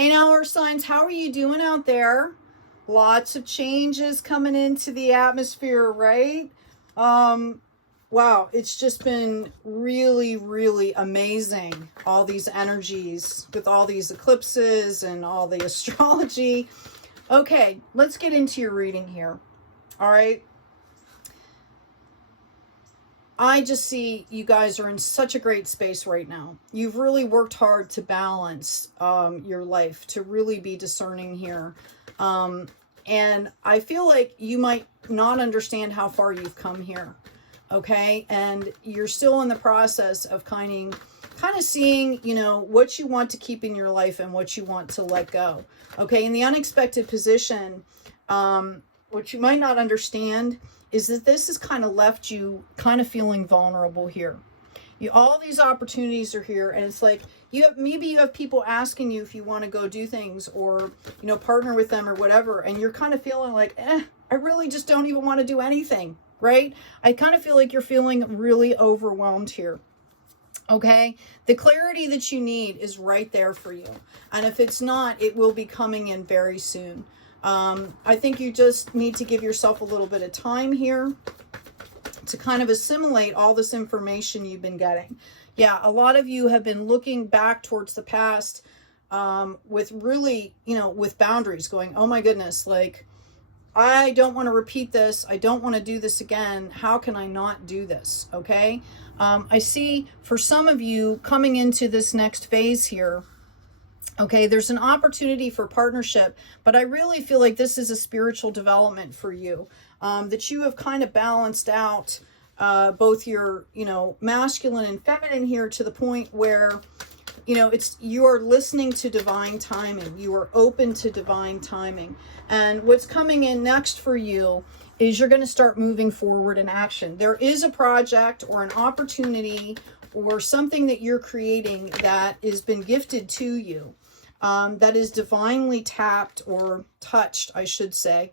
Hey now, Earth signs, how are you doing out there? Lots of changes coming into the atmosphere, right? Wow, it's just been really, really amazing. All these energies with all these eclipses and all the astrology. Okay, let's get into your reading here. All right. I just see you guys are in such a great space right now. You've really worked hard to balance your life, to really be discerning here. And I feel like you might not understand how far you've come here. Okay. And you're still in the process of kind of seeing, you know, what you want to keep in your life and what you want to let go. Okay. In the unexpected position, what you might not understand is that this has kind of left you kind of feeling vulnerable here. All these opportunities are here, and it's like maybe you have people asking you if you want to go do things or, you know, partner with them or whatever, and you're kind of feeling like, I really just don't even want to do anything, right? I kind of feel like you're feeling really overwhelmed here. Okay, the clarity that you need is right there for you, and if it's not, it will be coming in very soon. I think you just need to give yourself a little bit of time here to kind of assimilate all this information you've been getting. Yeah, a lot of you have been looking back towards the past with really, you know, with boundaries going, oh my goodness, like, I don't want to repeat this. I don't want to do this again. How can I not do this? Okay. I see for some of you coming into this next phase here, okay, there's an opportunity for partnership, but I really feel like this is a spiritual development for you, that you have kind of balanced out both your, you know, masculine and feminine here to the point where, you know, you are listening to divine timing. You are open to divine timing. And what's coming in next for you is you're going to start moving forward in action. There is a project or an opportunity or something that you're creating that has been gifted to you. That is divinely tapped or touched, I should say.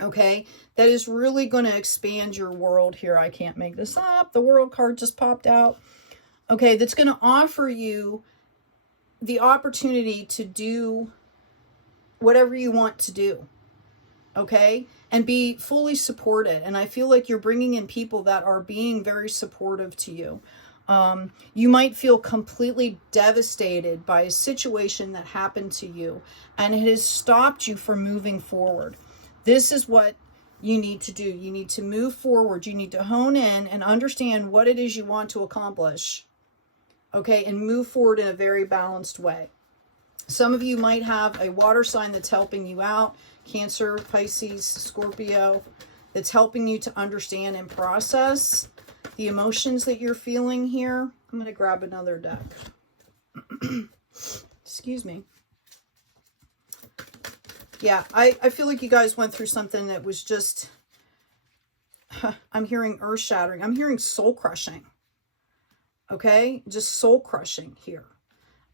Okay, that is really going to expand your world here. I can't make this up. The world card just popped out. Okay, that's going to offer you the opportunity to do whatever you want to do. Okay, and be fully supported. And I feel like you're bringing in people that are being very supportive to you. You might feel completely devastated by a situation that happened to you and it has stopped you from moving forward. This is what you need to do. You need to move forward. You need to hone in and understand what it is you want to accomplish. Okay, and move forward in a very balanced way. Some of you might have a water sign that's helping you out. Cancer, Pisces, Scorpio, that's helping you to understand and process the emotions that you're feeling here. I'm going to grab another deck. Excuse me. Yeah, I feel like you guys went through something that was just, I'm hearing earth shattering. I'm hearing soul crushing. Okay, just soul crushing here.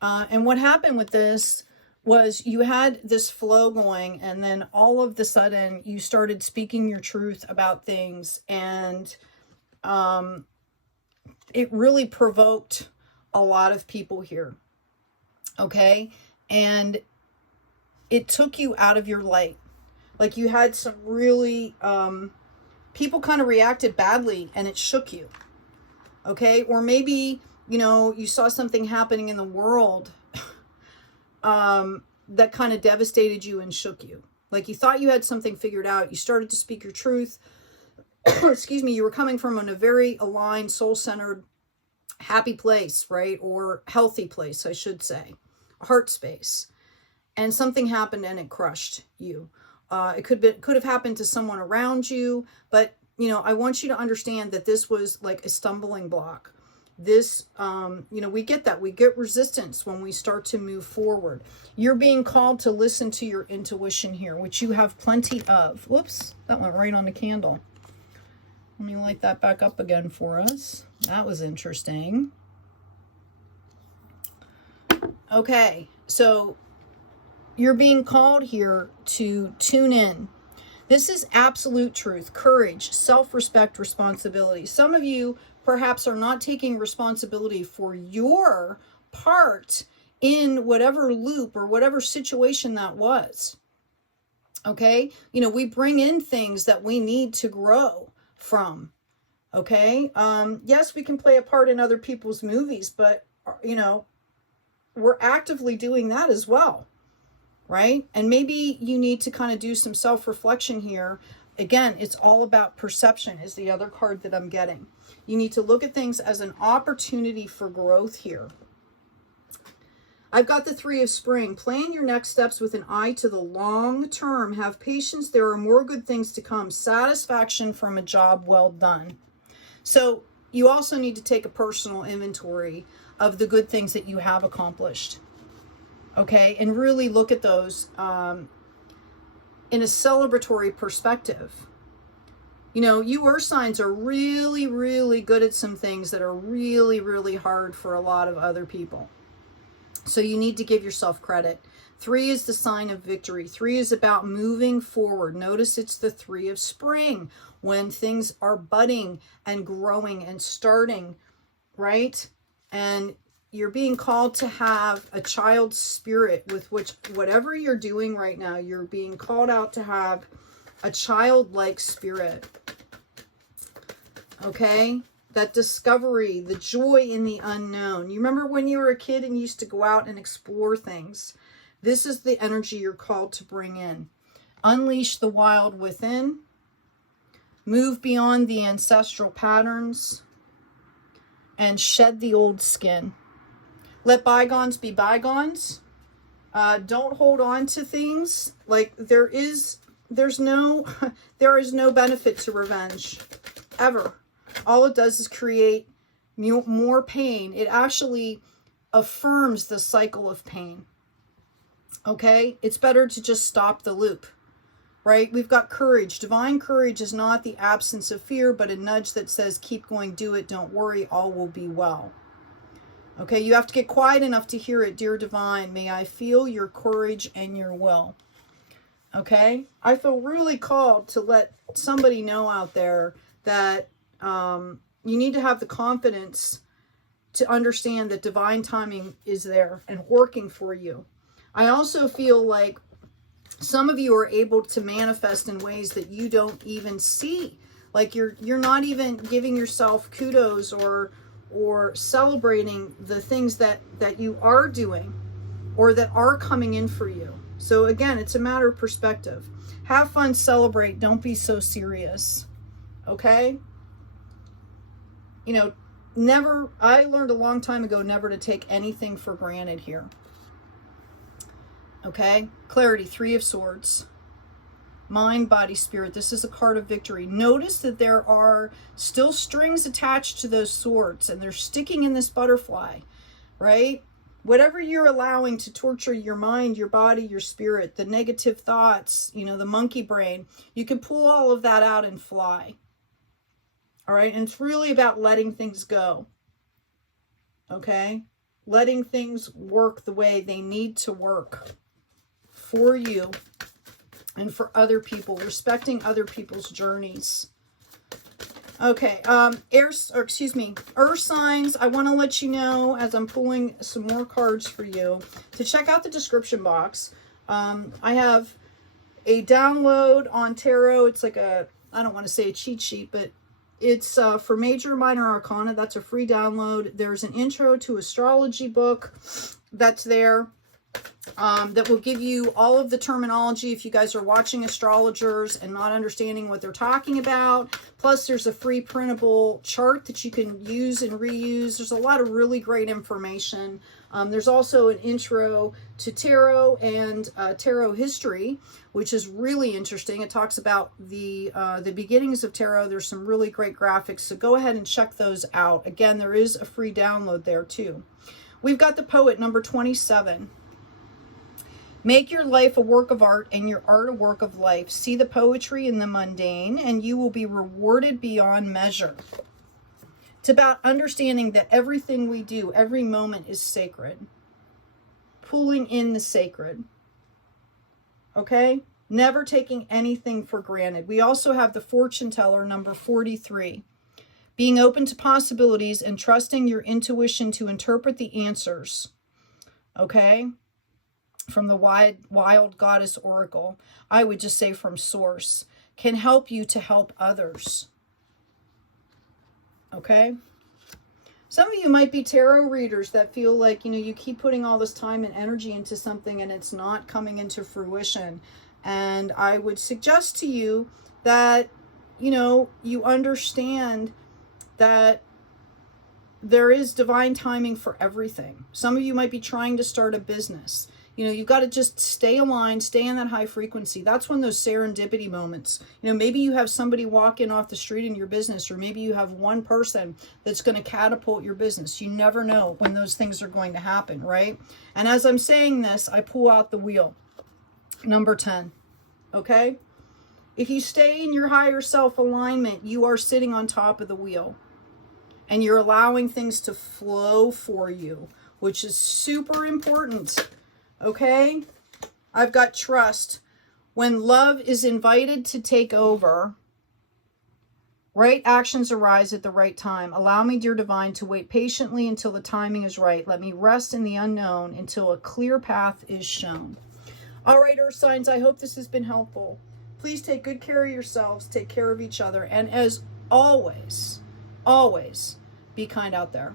And what happened with this was you had this flow going, and then all of the sudden you started speaking your truth about things, and it really provoked a lot of people here. Okay, and it took you out of your light. Like you had some really people kind of reacted badly, and it shook you. Okay, or maybe, you know, you saw something happening in the world that kind of devastated you and shook you. Like you thought you had something figured out. You started to speak your truth. Excuse me. You were coming from a very aligned, soul-centered, happy place, right? Or healthy place, I should say. Heart space. And something happened and it crushed you. It could have happened to someone around you, but, you know, I want you to understand that this was like a stumbling block. This, you know, we get that. We get resistance when we start to move forward. You're being called to listen to your intuition here, which you have plenty of. Whoops, that went right on the candle. Let me light that back up again for us. That was interesting. Okay, so you're being called here to tune in. This is absolute truth, courage, self-respect, responsibility. Some of you perhaps are not taking responsibility for your part in whatever loop or whatever situation that was. Okay. You know, we bring in things that we need to grow from. Okay. Yes, we can play a part in other people's movies, but, you know, we're actively doing that as well. Right. And maybe you need to kind of do some self-reflection here. Again, it's all about perception is the other card that I'm getting. You need to look at things as an opportunity for growth here. I've got the Three of Spring. Plan your next steps with an eye to the long term. Have patience. There are more good things to come. Satisfaction from a job well done. So you also need to take a personal inventory of the good things that you have accomplished. Okay, and really look at those in a celebratory perspective. You know, you earth signs are really, really good at some things that are really, really hard for a lot of other people. So you need to give yourself credit. 3 is the sign of victory. 3 is about moving forward. Notice it's the 3 of spring, when things are budding and growing and starting, right? And you're being called to have a child's spirit with which, whatever you're doing right now, you're being called out to have a childlike spirit. Okay? That discovery, the joy in the unknown. You remember when you were a kid and you used to go out and explore things? This is the energy you're called to bring in. Unleash the wild within. Move beyond the ancestral patterns. And shed the old skin. Let bygones be bygones. Don't hold on to things. Like there is no benefit to revenge. Ever. All it does is create more pain. It actually affirms the cycle of pain. Okay? It's better to just stop the loop. Right? We've got courage. Divine courage is not the absence of fear, but a nudge that says, keep going, do it, don't worry, all will be well. Okay? You have to get quiet enough to hear it. Dear Divine, may I feel your courage and your will. Okay? I feel really called to let somebody know out there that you need to have the confidence to understand that divine timing is there and working for you. I also feel like some of you are able to manifest in ways that you don't even see. Like you're not even giving yourself kudos or celebrating the things that you are doing or that are coming in for you. So again, it's a matter of perspective. Have fun, celebrate, don't be so serious. Okay? You know, I learned a long time ago never to take anything for granted here. Okay? Clarity, 3 of Swords. Mind, body, spirit. This is a card of victory. Notice that there are still strings attached to those swords and they're sticking in this butterfly, right? Whatever you're allowing to torture your mind, your body, your spirit, the negative thoughts, you know, the monkey brain, you can pull all of that out and fly. All right? And it's really about letting things go. Okay? Letting things work the way they need to work for you and for other people, respecting other people's journeys. Okay, earth signs, I want to let you know as I'm pulling some more cards for you to check out the description box. I have a download on tarot. It's like I don't want to say a cheat sheet, but it's for major, minor arcana. That's a free download. There's an intro to astrology book that's there. That will give you all of the terminology if you guys are watching astrologers and not understanding what they're talking about. Plus, there's a free printable chart that you can use and reuse. There's a lot of really great information. There's also an intro to tarot and tarot history, which is really interesting. It talks about the beginnings of tarot. There's some really great graphics, so go ahead and check those out. Again, there is a free download there too. We've got the Poet, number 27. Make your life a work of art and your art a work of life. See the poetry in the mundane and you will be rewarded beyond measure. It's about understanding that everything we do, every moment is sacred. Pulling in the sacred. Okay? Never taking anything for granted. We also have the Fortune Teller, number 43. Being open to possibilities and trusting your intuition to interpret the answers. okay? From the Wild Goddess Oracle, I would just say from Source, can help you to help others, okay? Some of you might be tarot readers that feel like, you know, you keep putting all this time and energy into something and it's not coming into fruition. And I would suggest to you that, you know, you understand that there is divine timing for everything. Some of you might be trying to start a business. You know, you've got to just stay aligned, stay in that high frequency. That's when those serendipity moments, you know, maybe you have somebody walk in off the street in your business, or maybe you have one person that's going to catapult your business. You never know when those things are going to happen, right? And as I'm saying this, I pull out the wheel, number 10, okay? If you stay in your higher self alignment, you are sitting on top of the wheel and you're allowing things to flow for you, which is super important. Okay, I've got trust. When love is invited to take over, right actions arise at the right time. Allow me, dear divine, to wait patiently until the timing is right. Let me rest in the unknown until a clear path is shown. All right, Earth signs, I hope this has been helpful. Please take good care of yourselves, take care of each other, and as always, always be kind out there.